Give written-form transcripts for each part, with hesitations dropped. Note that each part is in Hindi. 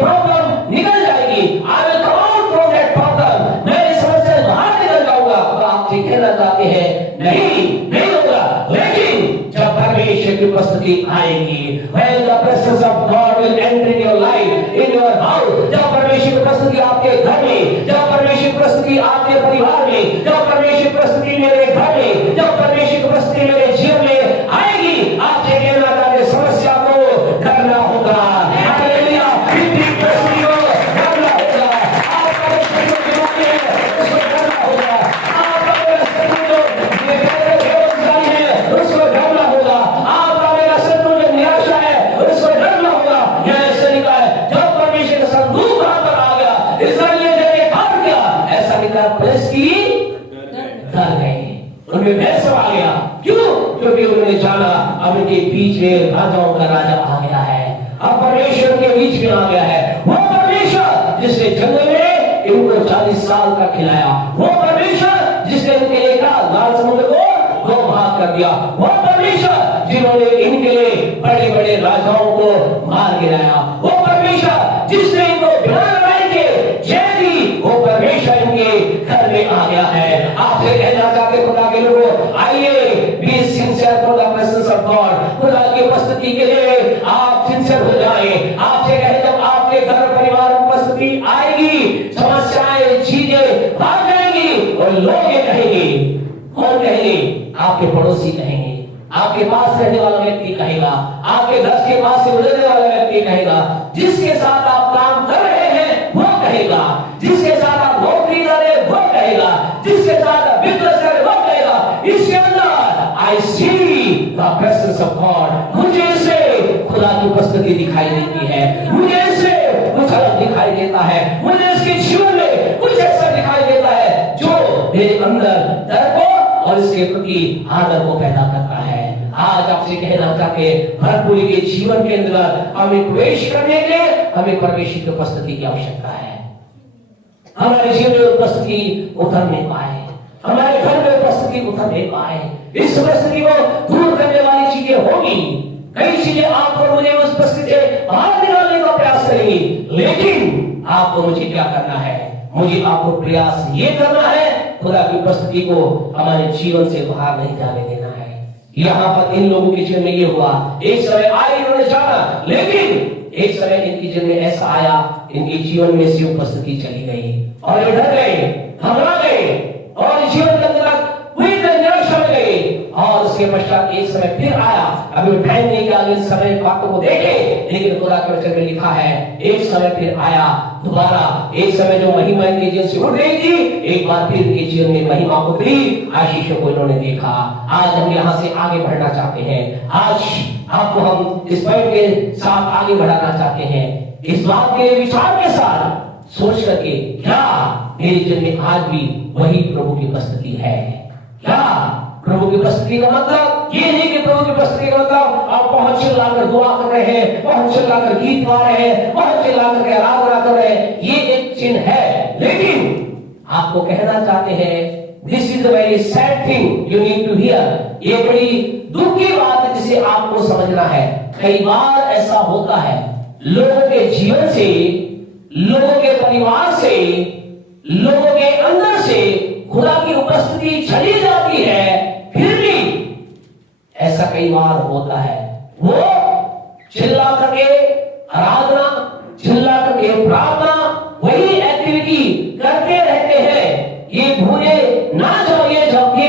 प्रॉब्लम निकल जाएगी। I will come out from that problem, मैं इस समस्या से बाहर निकल जाऊंगा। तो आप ये कहना चाहते हैं नहीं होगा। लेकिन जब परमेश्वर की उपस्थिति आएगी, when the presence of God will enter in your life, in your house, जब परमेश्वर की उपस्थिति आपके घर में, जब परमेश्वर की उपस्थिति आपके परिवार में, जब परमेश्वर की उपस्थिति मेरे घर में, जब परमेश्वर की उपस्थिति मेरे जीवन में आएगी, आप ये कहना चाहते समस्या को करना होगा। हालेलुया, विपरीत परिस्थिति को करना होगा। आप परमेश्वर को मानिए, उसको करना होगा। आप मेरा शत्रु जो बेरोजगारी है, उसको करना होगा। आप मेरा शत्रु जो निराशा है, उसको करना होगा। यह ऐसा लिखा है, जब परमेश्वर का संदूक वहां पर आ गया, इस्राएलियों ने भाग गया, ऐसा लिखा फिलिस्ती डर गए, उनमें भय समा गया। क्यों? क्योंकि उन्होंने जाना अब इनके बीच में राजाओं का राजा आ गया है, अब परमेश्वर के बीच में आ गया है। वो परमेश्वर जिसने जंगल में इनको 40 साल का खिलाया, वो परमेश्वर जिसने इनके लिए लाल समुद्र को 2 भाग कर दिया, वो परमेश्वर जिन्होंने इनके लिए बड़े बड़े राजाओं को मार गिराया, वो परमेश्वर जिसने इनको बिना लड़ाई के जय दी, वो परमेश्वर इनके घर में आ गया है। आपसे कहना चाहते खुदा के लोगों, आइए be sincere for the presence of God. खुदा की उपस्थिति के लिए आप सिंसियर हो जाएं। आपसे कहे जब आपके घर परिवार में उपस्थिति आएगी, समस्याएं चीजें भाग जाएंगी और लोग ये कहेंगे, कौन कहेंगे? आपके पड़ोसी कहेंगे, आपके पास रहने वाला व्यक्ति कहेगा, आपके घर के पास से गुजरने वाला व्यक्ति कहेगा, जिसके साथ आप काम कर रहे हैं वो कहेगा, जिसके साथ आप नौकरी कर रहे हैं वो कहेगा, जिसके साथ आप बिजनेस कर रहे वो कहेगा। इसके अंदर I see the presence of God, मुझे इससे खुदा की उपस्थिति दिखाई देती है, मुझे इससे कुछ अलग दिखाई देता है, मुझे इसके जीवन में कुछ ऐसा दिखाई देता है जो मेरे अंदर डर को और इसके प्रति आदर को पैदा करता है। आज आपसे कहना चाहते भरपूरी के जीवन के अंदर हमें प्रवेश करने के लिए हमें परमेश्वर की उपस्थिति की आवश्यकता है। हमारे जीवन में उपस्थिति उतर नहीं पाए, हमारे घर में उपस्थिति उतर नहीं पाए, इस उपस्थिति को दूर करने वाली चीजें होगी, कई चीजें आपको मुझे उस उपस्थिति से बाहर निकालने का प्रयास करेंगी, लेकिन आपको मुझे क्या करना है? मुझे आपको प्रयास ये करना है खुदा की उपस्थिति को हमारे जीवन से बाहर नहीं जाने देना है। यहाँ पर इन लोगों के जीवन में ये हुआ, एक समय आए इन्होंने जाना, लेकिन एक समय इनके जीवन में ऐसा आया, इनके जीवन में से उपस्थिति चली गई और ये डर गए, घबरा गए और जीवन के अंदर पूरी तरह निराशा में गए। और उसके पश्चात एक समय फिर आया, अभी टाइम नहीं किया इस समय बातों को देखे, लेकिन खुदा के वचन में लिखा है एक समय फिर आया दोबारा, एक समय जो महिमा इनके जीवन से उड़ गई थी, एक बार फिर इनके जीवन में महिमा उतरी, आशीषों को इन्होंने देखा। आज हम यहाँ से आगे बढ़ना चाहते हैं, आज आपको हम इस पॉइंट के साथ आगे बढ़ाना चाहते हैं, इस बात के विचार के साथ सोच करके क्या मेरे जीवन में आज भी वही प्रभु की उपस्थिति है? क्या प्रभु की उपस्थिति का मतलब ये नहीं कि प्रभु की उपस्थिति का मतलब आप बहुत चिल्लाकर दुआ कर रहे हैं, बहुत चिल्लाकर गीत गा रहे हैं, बहुत चिल्लाकर आराधना कर रहे हैं, ये एक चिन्ह है, लेकिन आपको कहना चाहते हैं this is a very sad thing you need to hear. ये बड़ी दुख की बात है जिसे आपको समझना है। कई बार ऐसा होता है, लोगों के जीवन से, लोगों के परिवार से, लोगों के अंदर से खुदा की उपस्थिति चली जाती है, फिर भी ऐसा कई बार होता है, वो चिल्ला करके आराधना, चिल्ला करके प्रार्थना, वही एक्टिविटी करते रहते हैं। ये भूले ना जाओ, ये जाओगे,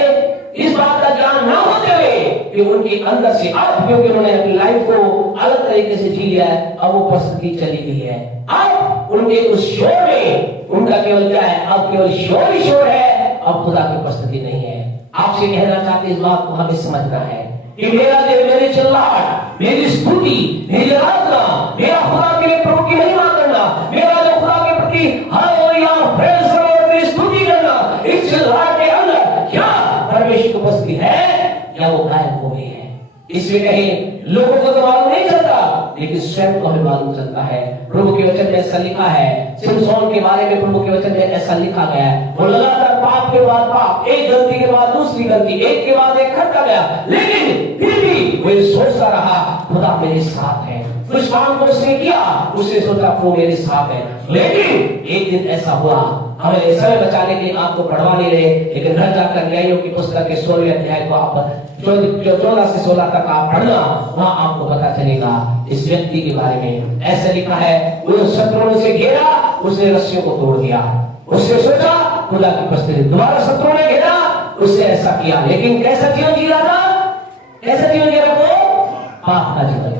इस बात का ज्ञान ना होते हुए कि उनके अंदर से अब, क्योंकि उन्होंने अपनी लाइफ को अलग तरीके से जी लिया है, अब वो उपस्थिति चली गई है। अब उनके उस शोर में उनका केवल क्या है? अब केवल शोर ही शोर है, अब खुदा की उपस्थिति नहीं है। आपसे कहना चाहते इस बात को हमें समझना है कि मेरा दिल, मेरी चिल्लाहट, मेरी स्तुति, मेरी आराधना, मेरा खुदा के लिए प्रभु की महिमा करना, मेरा जो खुदा के प्रति हालेलुया प्रेज और स्तुति करना, इस चिल्लाहट के अंदर क्या परमेश्वर की उपस्थिति है या वो गायब हो गई है? इसलिए कहीं लोगों को तो मालूम नहीं चलता, लेकिन स्वयं को हमें मालूम चलता है। प्रभु के वचन में ऐसा लिखा है, सिमसोन के बारे में प्रभु के वचन में ऐसा लिखा गया है, वो लगातार पाप पाप के बाद पाप, एक गलती के बाद दूसरी गलती, एक के बाद एक करता गया, लेकिन फिर भी वो सोचता रहा खुदा मेरे साथ है। कुछ काम को उसने किया, उसने सोचा वो मेरे साथ है। लेकिन एक दिन ऐसा हुआ, हमें समय बचाने के लिए आपको पढ़वा नहीं रहे, लेकिन घर जाकर न्यायों की पुस्तक के 16वें अध्याय को आप 14 से 16 तक आप पढ़ना, वहां आपको पता चलेगा इस व्यक्ति के बारे में। ऐसा लिखा है, वो शत्रुओं से घेरा, उसने रस्सियों को तोड़ दिया। उसने सोचा खुदा की उपस्थिति, दोबारा शत्रुओं ने घेरा, उसने ऐसा किया, लेकिन कैसा जीवन जी रहा था? कैसा जीवन जी रहा वो? पाप का जीवन,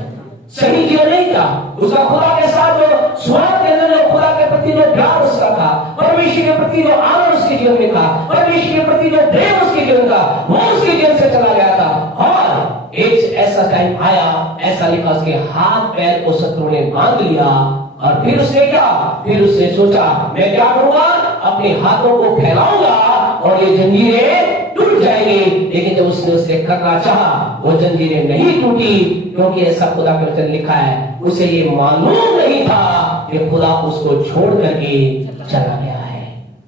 सही जीवन नहीं था उसका। खुदा के साथ जो स्वार्थ के अंदर, जो खुदा के प्रति जो प्यार उसका था, परमेश्वर के प्रति जो आनंद उसके जीवन में था, परमेश्वर के प्रति जो प्रेम उसके जीवन का, वो उसके जीवन से चला गया था। और एक ऐसा टाइम आया, ऐसा लिखा, उसके हाथ पैर को शत्रु ने बांध लिया। और फिर उसने क्या? फिर उसने सोचा मैं क्या करूंगा, अपने हाथों को फैलाऊंगा और ये जंजीरें टूट जाएंगे। लेकिन जब उसने उसे करना चाहा, वो जंजीरें नहीं टूटी, क्योंकि ऐसा खुदा के वचन लिखा है, उसे ये मालूम नहीं था कि खुदा उसको छोड़ करके चला गया है।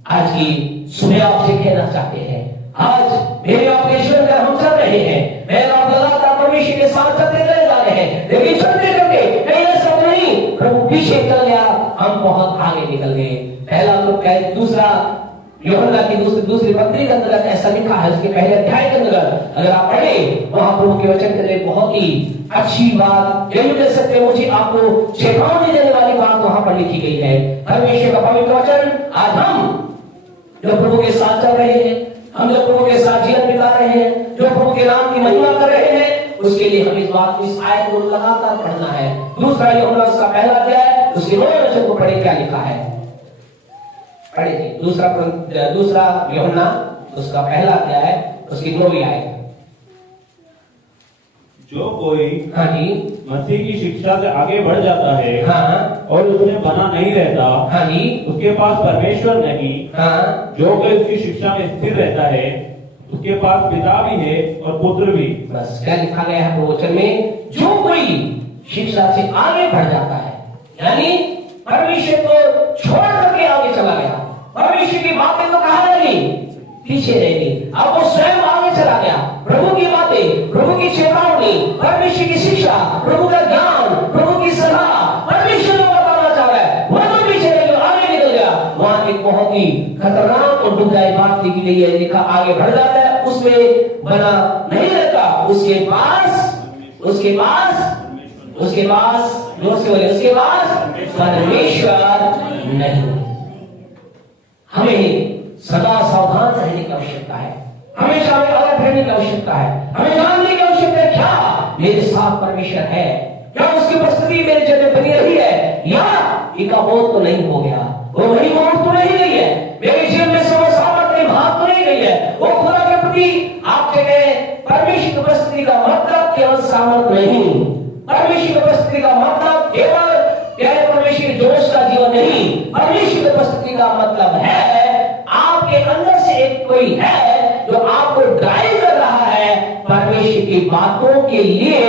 आज की सुबह आपसे कहना चाहते हैं, आज मेरे आपके जीवन में हम चल रहे हैं, मैं आप लगातार परमेश्वर के साथ चलते चले जा रहे हैं, लेकिन चलते चलते कहीं ऐसा नहीं प्रभु पीछे चल गया, हम बहुत आगे निकल गए। पहला तो कह, दूसरा यूहन्ना की दूसरी पत्री के अंदर ऐसा लिखा है, उसके पहले अध्याय के अंदर अगर आप पढ़े, वहां प्रभु के वचन के अंदर बहुत ही अच्छी बात, यही कह सकते हैं, मुझे आपको चेतावनी देने वाली बात वहां पर लिखी गई है। परमेश्वर का पवित्र वचन, आज हम जो प्रभु के साथ चल रहे हैं, हम जो प्रभु के साथ जीवन बिता रहे हैं, जो प्रभु के नाम की महिमा कर रहे हैं, उसके लिए हम इस बात, इस आयत को लगातार पढ़ना है। दूसरा यूहन्ना उसका पहला अध्याय, उसके 9वें वचन को पढ़े, क्या लिखा है? पढ़िए, दूसरा यूहन्ना उसका पहला अध्याय, उसकी 9वीं आयत। जो कोई हाँ जी मसीह की शिक्षा से आगे बढ़ जाता है, हाँ, और उसमें बना नहीं रहता, हाँ जी, उसके पास परमेश्वर नहीं। हाँ, जो कोई उसकी शिक्षा में स्थिर रहता है, उसके पास पिता भी है और पुत्र भी। बस क्या लिखा गया है प्रवचन में? जो कोई शिक्षा से आगे बढ़ जाता है, यानी परमेश्वर को छोड़ करके आगे चला गया, परमेश्वर की बातें तो कहा रहेगी, पीछे रहेगी, अब वो स्वयं आगे चला गया, प्रभु की बातें, प्रभु की चेतावनी, परमेश्वर की शिक्षा, प्रभु का ज्ञान, प्रभु की सलाह, परमेश्वर को बताना चाह रहा है, वो तो पीछे रह गया, आगे निकल गया। वहां एक बहुत ही खतरनाक और दुखदायी बात लिखी गई है, लिखा आगे बढ़ जाता है, उसमें बना नहीं रहता, उसके पास जोर से बोले, उसके पास परमेश्वर नहीं। हमें सदा सावधान रहने की आवश्यकता है, हमेशा हमें अलर्ट रहने की आवश्यकता है, हमें जानने की आवश्यकता है क्या मेरे साथ परमेश्वर है, क्या उसकी उपस्थिति मेरे जगह बनी रही है, या इनका मौत तो नहीं हो गया, वो वही मौत तो नहीं गई है, मेरे जीवन में समसामर्थ में भाग तो नहीं गई है, वो खुदा के प्रति आप जगह परमेश्वर की उपस्थिति का मतलब केवल सामर्थ नहीं, परमेश्वर की उपस्थिति का मतलब केवल परमेश्वर जोश का जीवन नहीं, परमेश्वर की उपस्थिति का मतलब है आपके अंदर से एक कोई है जो आपको ड्राइव कर रहा है परमेश्वर की बातों के लिए,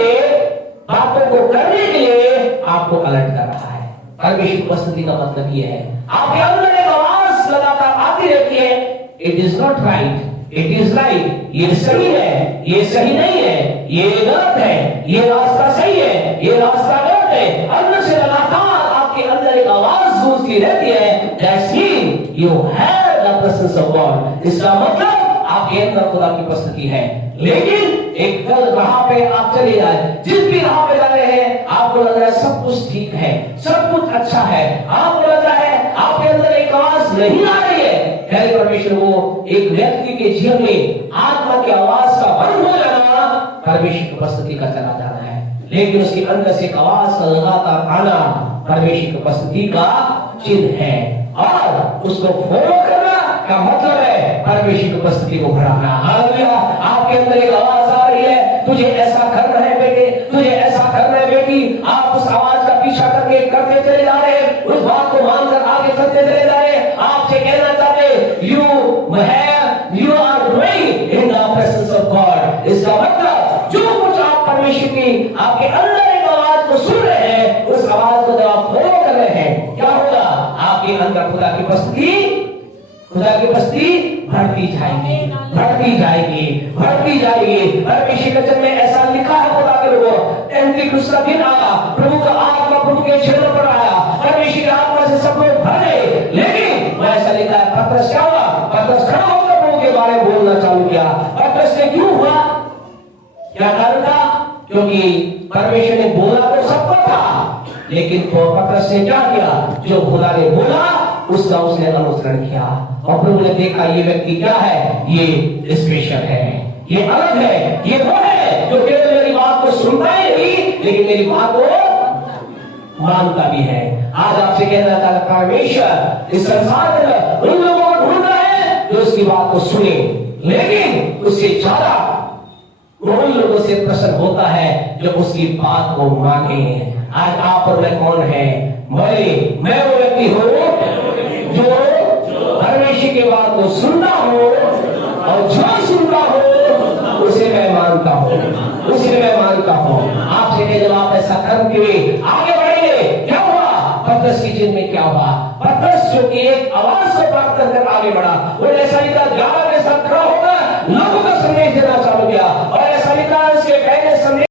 बातों को करने के लिए आपको अलर्ट कर रहा है। परमेश्वर की उपस्थिति का मतलब ये है, आपके अंदर एक आवाज लगातार आती रहती है, it is not right, it is right, ये सही है, ये सही नहीं है, ये गलत है, ये रास्ता सही है, ये रास्ता गलत है। अंदर से लगातार आपके अंदर एक आवाज गूंजती रहती है, that's mean you have the presence of God. इसका मतलब आपके अंदर खुदा की उपस्थिति है। लेकिन एक गलत राह पे आप चले जाए, जिस भी राह पे जा रहे हैं आपको लग रहा है सब कुछ ठीक है, सब कुछ अच्छा है, आपको लग रहा है आपके अंदर एक आवाज नहीं आ रही है, है परमेश्वर वो एक व्यक्ति के जीवन में आत्मा की आवाज का बंद हो जाना परमेश्वर की उपस्थिति का चला जाना है। लेकिन उसके अंदर से एक आवाज का लगातार आना परमेश्वर की उपस्थिति का चिन्ह है, और उसको फॉलो करना का मतलब है परमेश्वर की उपस्थिति को बढ़ाना। हालेलुया। आपके अंदर एक आवाज आ रही है, तुझे ऐसा करना है बेटे, तुझे ऐसा करना है बेटी, आप उस आवाज का पीछा करके करते चले जा रहे हैं, उस बात को मानकर आगे चलते चले जा रहे हैं। आपसे कहना चाहते you are doing in the presence of God. इसका मतलब जो कुछ आप परमेश्वर की आपके अंदर एक आवाज को सुन रहे हैं, उस आवाज को जब आप फॉलो कर रहे हैं, क्या होगा? आपके अंदर खुदा की उपस्थिति बढ़ बढ़ती जाएगी, बढ़ती जाएगी, बढ़ती जाएगी। परमेश्वर के वचन में ऐसा लिखा है खुदा के लोगों, एंटिक्रिस्ट का दिन आया, प्रभु का आत्मा प्रभु के क्षेत्र पर आया, परमेश्वर की आत्मा से सब लोग भरे। लेकिन ऐसा लिखा है पतरस क्या हुआ? पतरस खड़ा होकर प्रभु के बारे में बोलना चालू किया। पतरस ने क्यों हुआ? क्या कारण था? क्योंकि परमेश्वर ने बोला तो सबको था, लेकिन पतरस ने क्या किया? जो खुदा ने बोला उसका उसने अनुसरण किया। और प्रभु ने देखा ये व्यक्ति क्या है? ये स्पेशल है, ये अलग है, ये वो है जो केवल मेरी बात को सुनता ही नहीं, लेकिन मेरी बात को मानता भी है। आज आपसे कहना चाहता परमेश्वर इस संसार में उन लोगों को ढूंढ रहा है जो उसकी बात को सुने, लेकिन उससे ज्यादा वो उन लोगों से प्रसन्न होता है जो उसकी बात को माने। आज आप और मैं कौन है? मैं वो व्यक्ति हूँ जो परमेश्वर की बात को सुनता हूँ, और जो सुनता हूँ उसे मैं मानता हूँ, उसे मैं मानता हूँ। आपसे जब आप ऐसा करके आगे बढ़ेंगे, क्या हुआ? पतरस की जिंदगी में क्या हुआ? पतरस जो कि एक आवाज को प्राप्त कर आगे बढ़ा, वो ऐसा ही था, ज्यादा के साथ खड़ा होकर लोगों का संदेश देना चालू किया।